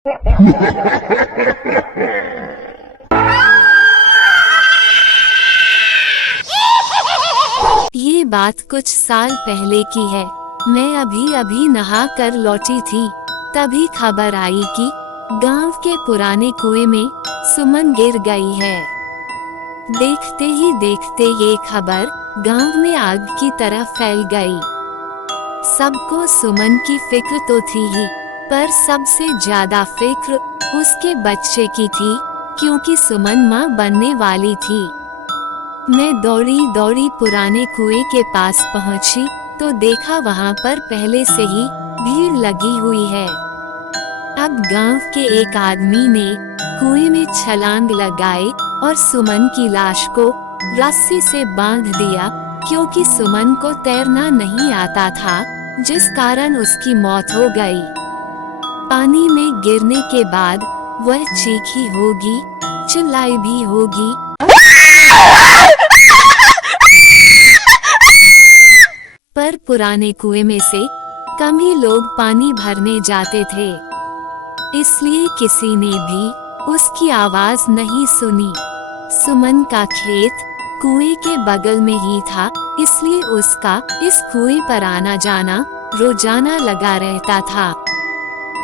ये बात कुछ साल पहले की है। मैं अभी अभी नहा कर लौटी थी, तभी खबर आई कि गांव के पुराने कुएं में सुमन गिर गई है। देखते ही देखते ये खबर गांव में आग की तरह फैल गई। सबको सुमन की फिक्र तो थी ही, पर सबसे ज्यादा फिक्र उसके बच्चे की थी, क्योंकि सुमन माँ बनने वाली थी। मैं दौड़ी दौड़ी पुराने कुएं के पास पहुंची तो देखा वहां पर पहले से ही भीड़ लगी हुई है। अब गांव के एक आदमी ने कुएं में छलांग लगाई और सुमन की लाश को रस्सी से बांध दिया, क्योंकि सुमन को तैरना नहीं आता था, जिस कारण उसकी मौत हो गई। पानी में गिरने के बाद वह चीखी होगी, चिल्लाई भी होगी। पर पुराने कुएं में से कम ही लोग पानी भरने जाते थे, इसलिए किसी ने भी उसकी आवाज नहीं सुनी। सुमन का खेत कुएं के बगल में ही था, इसलिए उसका इस कुएं पर आना जाना रोजाना लगा रहता था।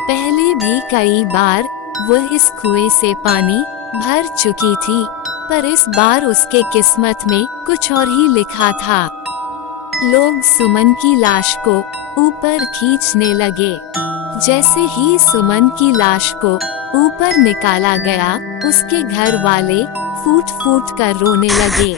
पहले भी कई बार वह इस कुएं से पानी भर चुकी थी, पर इस बार उसके किस्मत में कुछ और ही लिखा था। लोग सुमन की लाश को ऊपर खींचने लगे। जैसे ही सुमन की लाश को ऊपर निकाला गया, उसके घर वाले फूट फूट कर रोने लगे।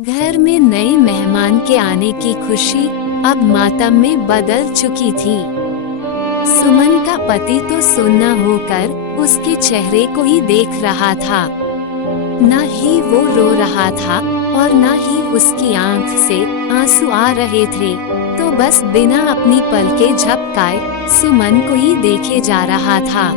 घर में नए मेहमान के आने की खुशी अब मातम में बदल चुकी थी। सुमन का पति तो सुन्न होकर उसके चेहरे को ही देख रहा था। न ही वो रो रहा था और न ही उसकी आंख से आंसू आ रहे थे, तो बस बिना अपनी पलकें झपकाए सुमन को ही देखे जा रहा था।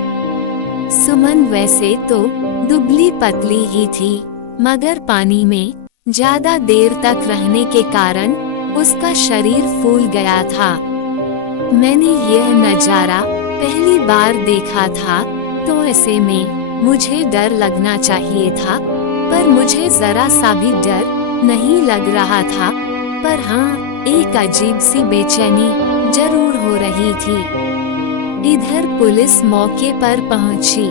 सुमन वैसे तो दुबली पतली ही थी, मगर पानी में ज्यादा देर तक रहने के कारण उसका शरीर फूल गया था। मैंने यह नजारा पहली बार देखा था, तो ऐसे में मुझे डर लगना चाहिए था, पर मुझे जरा सा भी डर नहीं लग रहा था। पर हाँ, एक अजीब सी बेचैनी जरूर हो रही थी। इधर पुलिस मौके पर पहुंची।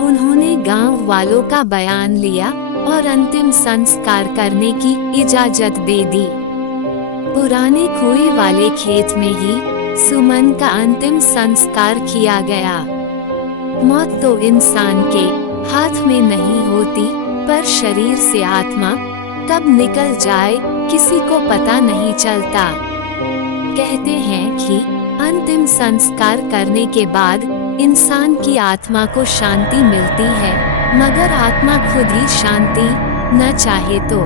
उन्होंने गांव वालों का बयान लिया और अंतिम संस्कार करने की इजाजत दे दी। पुराने कुएं वाले खेत में ही सुमन का अंतिम संस्कार किया गया। मौत तो इंसान के हाथ में नहीं होती, पर शरीर से आत्मा कब निकल जाए किसी को पता नहीं चलता। कहते हैं कि अंतिम संस्कार करने के बाद इंसान की आत्मा को शांति मिलती है, मगर आत्मा खुद ही शांति न चाहे तो।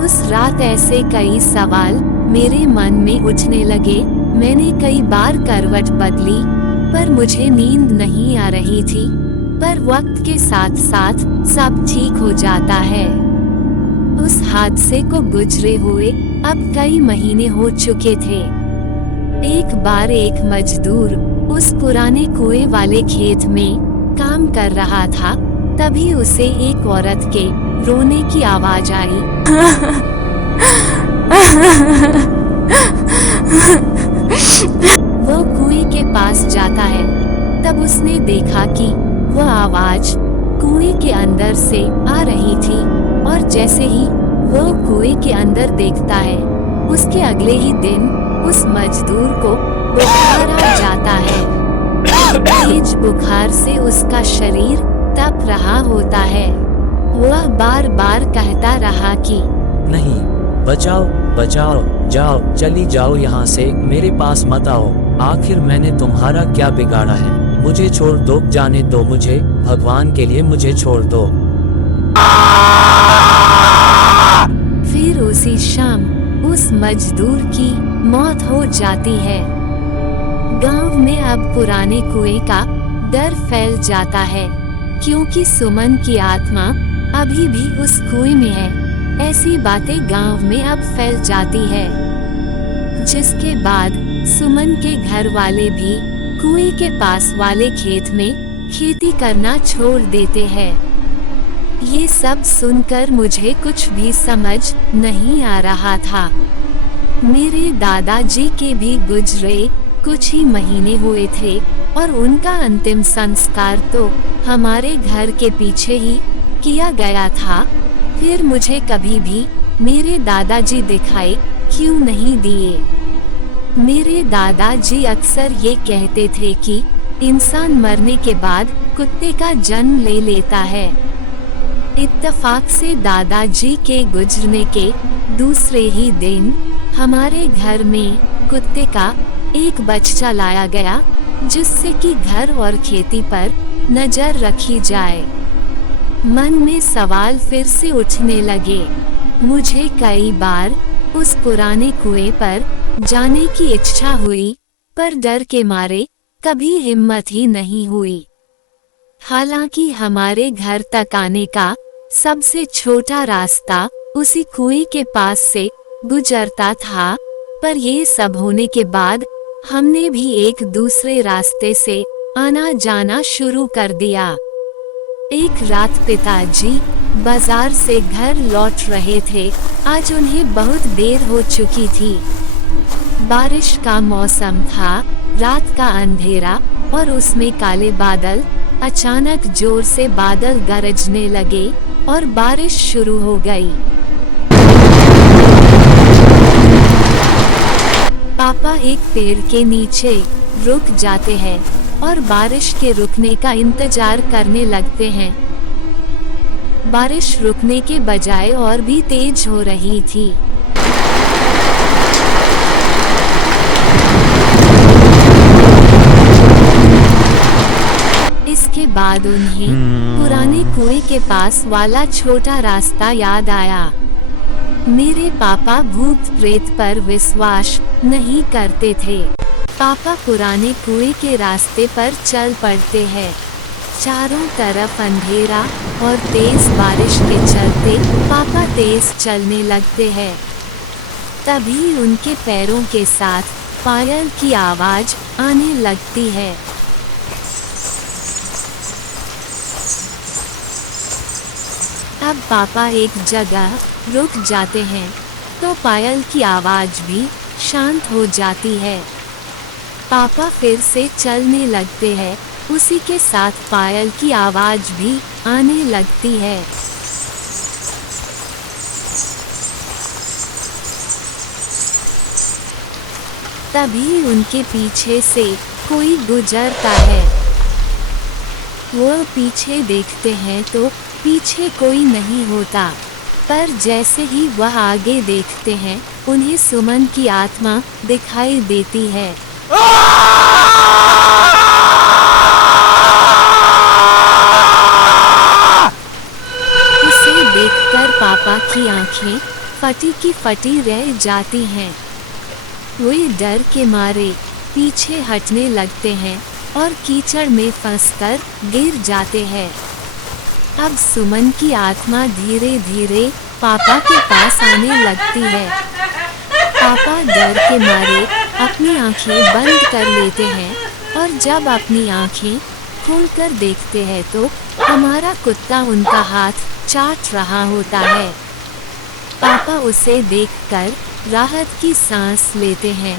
उस रात ऐसे कई सवाल मेरे मन में उठने लगे। मैंने कई बार करवट बदली, पर मुझे नींद नहीं आ रही थी। पर वक्त के साथ साथ सब ठीक हो जाता है। उस हादसे को गुजरे हुए अब कई महीने हो चुके थे। एक बार एक मजदूर उस पुराने कुएं वाले खेत में काम कर रहा था, तभी उसे एक औरत के रोने की आवाज आई। वो कुएं के पास जाता है, तब उसने देखा कि वह आवाज कुएं के अंदर से आ रही थी, और जैसे ही वो कुएं के अंदर देखता है, उसके अगले ही दिन उस मजदूर को बुखार आ जाता है। तेज बुखार से उसका शरीर तप रहा होता है। वह बार बार कहता रहा कि नहीं, बचाओ बचाओ, जाओ, चली जाओ यहाँ से, मेरे पास मत आओ। आखिर मैंने तुम्हारा क्या बिगाड़ा है? मुझे छोड़ दो, जाने दो मुझे, भगवान के लिए मुझे छोड़ दो। फिर उसी शाम उस मजदूर की मौत हो जाती है। गांव में अब पुराने कुएं का डर फैल जाता है, क्योंकि सुमन की आत्मा अभी भी उस कुएं में है। ऐसी बातें गांव में अब फैल जाती है। जिसके बाद सुमन के घर वाले भी कुएं के पास वाले खेत में खेती करना छोड़ देते हैं। ये सब सुनकर मुझे कुछ भी समझ नहीं आ रहा था। मेरे दादाजी के भी गुजरे कुछ ही महीने हुए थे और उनका अंतिम संस्कार तो हमारे घर के पीछे ही किया गया था। फिर मुझे कभी भी मेरे दादाजी दिखाई क्यों नहीं दिए। मेरे दादाजी अक्सर ये कहते थे कि इंसान मरने के बाद कुत्ते का जन्म ले लेता है। इत्तेफाक से दादाजी के गुजरने के दूसरे ही दिन हमारे घर में कुत्ते का एक बच्चा लाया गया, जिससे कि घर और खेती पर नजर रखी जाए। मन में सवाल फिर से उठने लगे। मुझे कई बार उस पुराने कुएं पर जाने की इच्छा हुई, पर डर के मारे कभी हिम्मत ही नहीं हुई। हालांकि हमारे घर तक आने का सबसे छोटा रास्ता उसी कुएं के पास से गुजरता था, पर ये सब होने के बाद हमने भी एक दूसरे रास्ते से आना जाना शुरू कर दिया। एक रात पिताजी बाजार से घर लौट रहे थे। आज उन्हें बहुत देर हो चुकी थी। बारिश का मौसम था, रात का अंधेरा और उसमें काले बादल। अचानक जोर से बादल गरजने लगे और बारिश शुरू हो गई। पापा एक पेड़ के नीचे रुक जाते हैं और बारिश के रुकने का इंतजार करने लगते हैं। बारिश रुकने के बजाय और भी तेज हो रही थी। इसके बाद उन्हें पुराने कुएं के पास वाला छोटा रास्ता याद आया। मेरे पापा भूत प्रेत पर विश्वास नहीं करते थे। पापा पुराने कुएं के रास्ते पर चल पड़ते हैं। चारों तरफ अंधेरा और तेज बारिश के चलते पापा तेज चलने लगते हैं। तभी उनके पैरों के साथ पायल की आवाज आने लगती है। अब पापा एक जगह रुक जाते हैं तो पायल की आवाज भी शांत हो जाती है। पापा फिर से चलने लगते हैं। उसी के साथ पायल की आवाज भी आने लगती है। तभी उनके पीछे से कोई गुजरता है। वो पीछे देखते हैं तो पीछे कोई नहीं होता, पर जैसे ही वह आगे देखते हैं उन्हें सुमन की आत्मा दिखाई देती है। उसे देखकर पापा की आंखें फटी की फटी रह जाती हैं। वे डर के मारे पीछे हटने लगते हैं और कीचड़ में फंसकर गिर जाते हैं। अब सुमन की आत्मा धीरे धीरे पापा के पास आने लगती है। पापा डर के मारे अपनी आंखें बंद कर लेते हैं और जब अपनी आंखें खोलकर देखते हैं तो हमारा कुत्ता उनका हाथ चाट रहा होता है। पापा उसे देखकर राहत की सांस लेते हैं,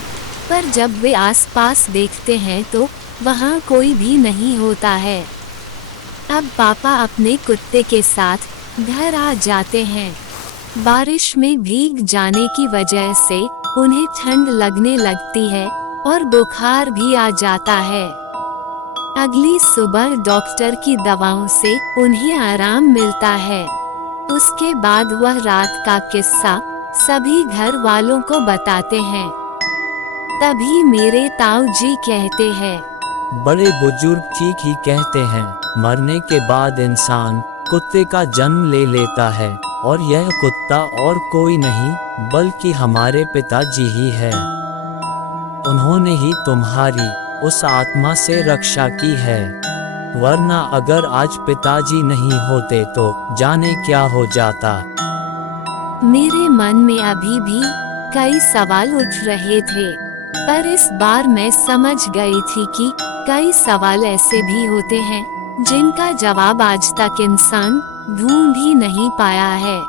पर जब वे आसपास देखते हैं तो वहाँ कोई भी नहीं होता है। अब पापा अपने कुत्ते के साथ घर आ जाते हैं। बारिश में भीग जाने की वजह से उन्हें ठंड लगने लगती है और बुखार भी आ जाता है। अगली सुबह डॉक्टर की दवाओं से उन्हें आराम मिलता है। उसके बाद वह रात का किस्सा सभी घर वालों को बताते हैं। तभी मेरे ताऊ जी कहते हैं, बड़े बुजुर्ग ठीक ही कहते हैं, मरने के बाद इंसान कुत्ते का जन्म ले लेता है और यह कुत्ता और कोई नहीं बल्कि हमारे पिताजी ही है। उन्होंने ही तुम्हारी उस आत्मा से रक्षा की है, वरना अगर आज पिताजी नहीं होते तो जाने क्या हो जाता। मेरे मन में अभी भी कई सवाल उठ रहे थे, पर इस बार मैं समझ गई थी कि कई सवाल ऐसे भी होते हैं जिनका जवाब आज तक इंसान ढूंढ ही नहीं पाया है।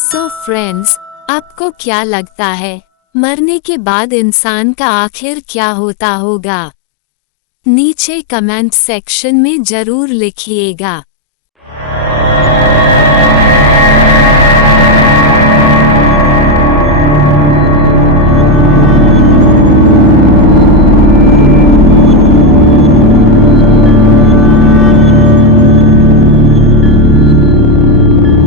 सो फ्रेंड्स, आपको क्या लगता है, मरने के बाद इंसान का आखिर क्या होता होगा? नीचे कमेंट सेक्शन में जरूर लिखिएगा।